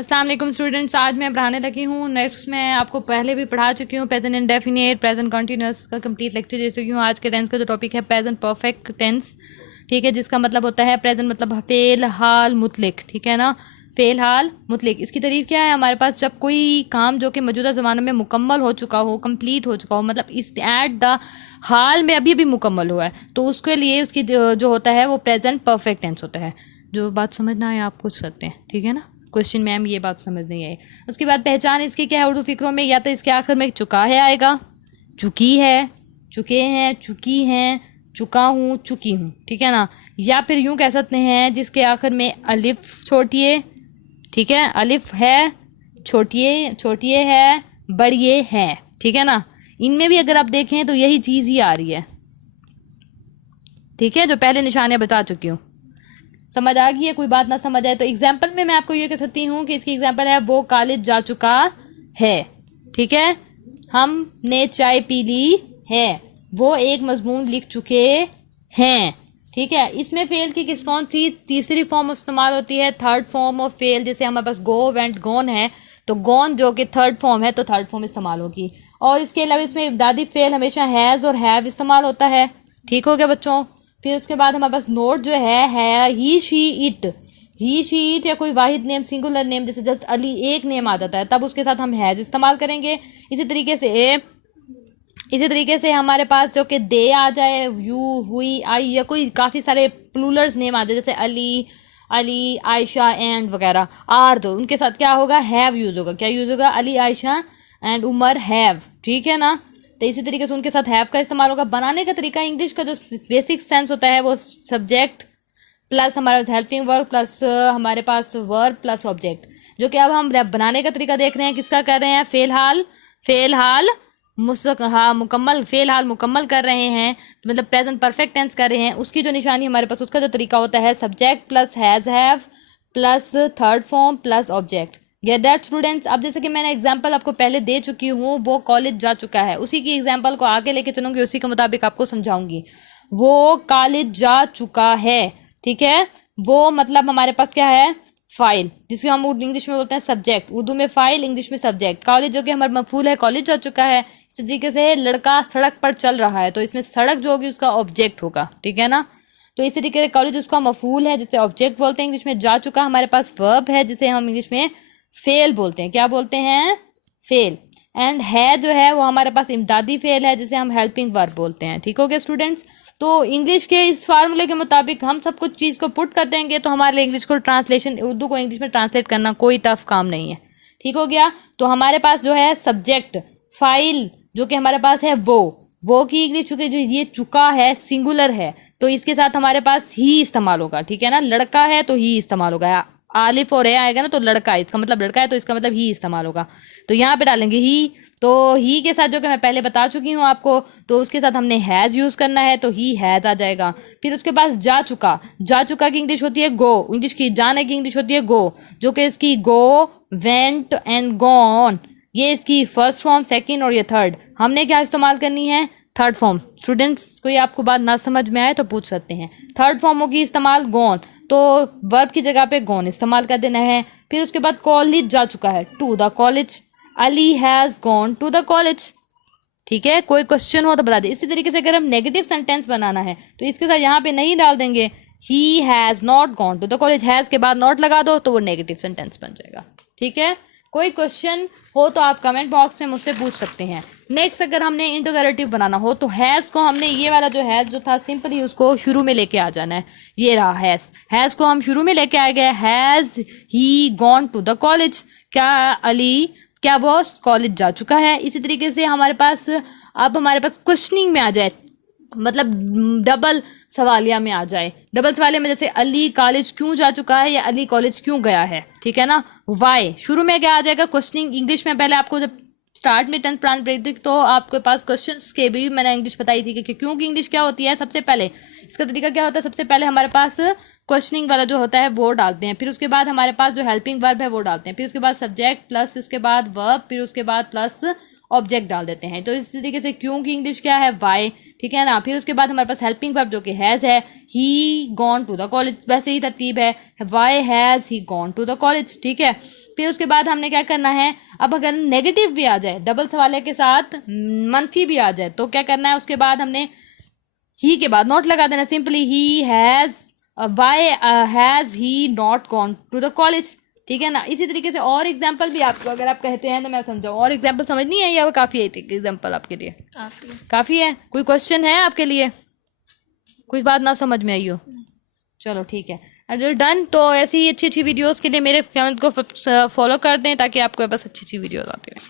अस्सलाम वालेकुम स्टूडेंट्स, आज मैं पढ़ाने लगी हूँ। नेक्स्ट मैं आपको पहले भी पढ़ा चुकी हूँ प्रेजेंट इंडेफिनिट, प्रेजेंट कंटिन्यूअस का कंप्लीट लेक्चर दे चुकी हूँ। आज के टेंस का जो टॉपिक है प्रेजेंट परफेक्ट टेंस, ठीक है, जिसका मतलब होता है प्रेजेंट मतलब फेल हाल मुतलिक, ठीक है ना, फेल हाल मुतलिक। इसकी तारीफ क्या है, हमारे पास जब कोई काम जो कि मौजूदा ज़माने में मुकम्मल हो चुका हो, कंप्लीट हो चुका हो, मतलब इस एट द हाल में अभी भी मुकम्मल हुआ है, तो उसके लिए उसकी जो होता है वो प्रेजेंट परफेक्ट टेंस होता है। जो बात समझना है आप पूछ सकते हैं, ठीक है ना। क्वेश्चन मैम ये बात समझ नहीं आई। उसके बाद पहचान इसकी क्या है उर्दू फिक्रों में, या तो इसके आखिर में चुका है आएगा, चुकी है, चुके हैं, चुकी हैं, चुका हूँ, चुकी हूँ, ठीक है ना। या फिर यूँ कह सकते हैं जिसके आखिर में अलिफ छोटिए, ठीक है, अलिफ है, छोटिए छोटिए है, बड़िए है, ठीक है ना। इनमें भी अगर आप देखें तो यही चीज़ ही आ रही है, ठीक है, जो पहले निशानियाँ बता चुकी हूँ। समझ आ गई है? कोई बात ना समझ आए तो एग्जाम्पल में मैं आपको ये कह सकती हूँ कि इसकी एग्जाम्पल है वो कॉलेज जा चुका है, ठीक है, हमने चाय पी ली है, वो एक मजमून लिख चुके हैं, ठीक है। इसमें फेल की किस कौन सी तीसरी फॉर्म इस्तेमाल होती है, थर्ड फॉर्म ऑफ फेल। जैसे हमारे पास गो वेंट गोन है, तो गोन जो कि थर्ड फॉर्म है तो थर्ड फॉर्म इस्तेमाल होगी। और इसके अलावा इसमें इब्दादी फेल हमेशा हैज़ और हैव इस्तेमाल होता है, ठीक हो गया बच्चों। फिर उसके बाद हमारे पास नोट जो है he she it, he she it, या कोई वाहिद नेम सिंगुलर नेम, जैसे जस्ट अली एक नेम आ जाता है तब उसके साथ हम हैज़ इस्तेमाल करेंगे। इसी तरीके से हमारे पास जो कि दे आ जाए, यू, हुई, आई, या कोई काफ़ी सारे प्लूरल्स नेम आ जाए जैसे अली, अली, आयशा एंड वगैरह आर, तो उनके साथ क्या होगा, हैव यूज़ होगा। क्या यूज़ होगा, अली, आयशा एंड उमर हैव, ठीक है ना। तो इसी तरीके से उनके साथ हैव का इस्तेमाल होगा। बनाने का तरीका, इंग्लिश का जो बेसिक सेंस होता है वो सब्जेक्ट प्लस हमारा हेल्पिंग वर्ब प्लस हमारे पास वर्ब प्लस ऑब्जेक्ट, जो कि अब हम बनाने का तरीका देख रहे हैं, किसका कर रहे हैं, फेल हाल मुकम्मल, फेल हाल मुकम्मल कर रहे हैं, मतलब प्रेजेंट परफेक्ट टेंस कर रहे हैं। उसकी जो निशानी हमारे पास, उसका जो तरीका होता है subject plus has have plus third form plus object. Get that students. अब जैसे कि मैंने एग्जांपल आपको पहले दे चुकी हूँ, वो कॉलेज जा चुका है, उसी की एग्जांपल को आगे लेके चलूंगी, उसी के मुताबिक आपको समझाऊंगी। वो कॉलेज जा चुका है, ठीक है। वो मतलब हमारे पास क्या है, फाइल, जिसको हम इंग्लिश में बोलते हैं सब्जेक्ट, उर्दू में फाइल, इंग्लिश में सब्जेक्ट। कॉलेज जो कि हमारा मफूल है, कॉलेज जा चुका है। इसी तरीके से लड़का सड़क पर चल रहा है, तो इसमें सड़क जो होगी उसका ऑब्जेक्ट होगा, ठीक है ना। तो इसी तरीके से कॉलेज उसका मफूल है जिसे ऑब्जेक्ट बोलते हैं इंग्लिश में। जा चुका हमारे पास वर्ब है जिसे हम इंग्लिश में फेल बोलते हैं। क्या बोलते हैं, फेल। एंड है जो है वो हमारे पास इमदादी फेल है जिसे हम हेल्पिंग वर्ब बोलते हैं, ठीक हो गया स्टूडेंट्स। तो इंग्लिश के इस फार्मूले के मुताबिक हम सब कुछ चीज़ को पुट कर देंगे तो हमारे लिए इंग्लिश को ट्रांसलेशन, उर्दू को इंग्लिश में ट्रांसलेट करना कोई टफ काम नहीं है, ठीक हो गया। तो हमारे पास जो है सब्जेक्ट फाइल जो कि हमारे पास है वो की इंग्लिश, चूंकि जो ये चुका है सिंगुलर है तो इसके साथ हमारे पास ही इस्तेमाल होगा, ठीक है ना। लड़का है तो ही इस्तेमाल होगा, आलिफ और ए आएगा ना तो लड़का है, इसका मतलब लड़का है तो इसका मतलब ही इस्तेमाल होगा। तो यहाँ पे डालेंगे ही, तो ही के साथ जो कि मैं पहले बता चुकी हूँ आपको, तो उसके साथ हमने हैज़ यूज़ करना है तो ही हैज़ आ जाएगा। फिर उसके पास जा चुका की इंग्लिश होती है गो, इंग्लिश की जाने की इंग्लिश होती है गो, जो कि इसकी गो, वेंट एंड गॉन, ये इसकी फर्स्ट फॉर्म, सेकंड और ये थर्ड। हमने क्या इस्तेमाल करनी है, थर्ड फॉर्म। स्टूडेंट्स कोई आपको बात ना समझ में आए तो पूछ सकते हैं। थर्ड फॉर्म होगी इस्तेमाल गॉन, तो वर्ब की जगह पे गॉन इस्तेमाल कर देना है। फिर उसके बाद कॉलेज जा चुका है, to the college, Ali has gone to the college, ठीक है। कोई क्वेश्चन हो तो बता दे। इसी तरीके से अगर हम नेगेटिव सेंटेंस बनाना है तो इसके साथ यहाँ पे नहीं डाल देंगे he has not gone to the college, has के बाद नॉट लगा दो तो वो नेगेटिव सेंटेंस बन जाएगा, ठीक है। कोई क्वेश्चन हो तो आप कमेंट बॉक्स में मुझसे पूछ सकते हैं। नेक्स्ट अगर हमने इंटरोगेटिव बनाना हो तो हैज़ को हमने, ये वाला जो हैज़ जो था सिंपली उसको शुरू में लेके आ जाना है। ये रहा हैज़ को हम शुरू में लेके आ गए, has he gone to the college, क्या वो कॉलेज जा चुका है। इसी तरीके से हमारे पास अब हमारे पास क्वेश्चनिंग में आ जाए, मतलब डबल सवालिया में आ जाए। डबल सवालिया में जैसे अली कॉलेज क्यों जा चुका है या अली कॉलेज क्यों गया है, ठीक है ना। वाई शुरू में क्या आ जाएगा, क्वेश्चनिंग। इंग्लिश में पहले आपको जब स्टार्ट में टेंथ प्लान पढ़ी तो आपके पास क्वेश्चंस के भी मैंने इंग्लिश बताई थी कि क्यों की इंग्लिश क्या होती है। सबसे पहले इसका तरीका क्या होता है, सबसे पहले हमारे पास क्वेश्चनिंग वाला जो होता है वो डालते हैं, फिर उसके बाद हमारे पास जो हेल्पिंग वर्ब है वो डालते हैं, फिर उसके बाद सब्जेक्ट प्लस उसके बाद वर्ब, फिर उसके बाद प्लस ऑब्जेक्ट डाल देते हैं। तो इस तरीके से क्यों की इंग्लिश क्या है, वाई, ठीक है ना। फिर उसके बाद हमारे पास हेल्पिंग वर्ब जो कि हैज़ है, he gone to the college, वैसे ही तरतीब है, why has he gone to the college, ठीक है। फिर उसके बाद हमने क्या करना है, अब अगर नेगेटिव भी आ जाए, डबल सवाले के साथ मनफी भी आ जाए, तो क्या करना है, उसके बाद हमने ही के बाद नॉट लगा देना, simply he has, why has he not gone to the college, ठीक है ना। इसी तरीके से और एग्जाम्पल भी आपको अगर आप कहते हैं तो मैं समझाऊँ, और एग्जाम्पल समझ नहीं आई या वो काफ़ी है एग्जाम्पल आपके लिए? काफ़ी है। कोई क्वेश्चन है आपके लिए, कोई बात ना समझ में आई हो? चलो ठीक है, अगर डन। तो ऐसी ही अच्छी अच्छी वीडियोस के लिए मेरे चैनल को फॉलो कर दें ताकि आपको बस अच्छी अच्छी वीडियोस आती रहें।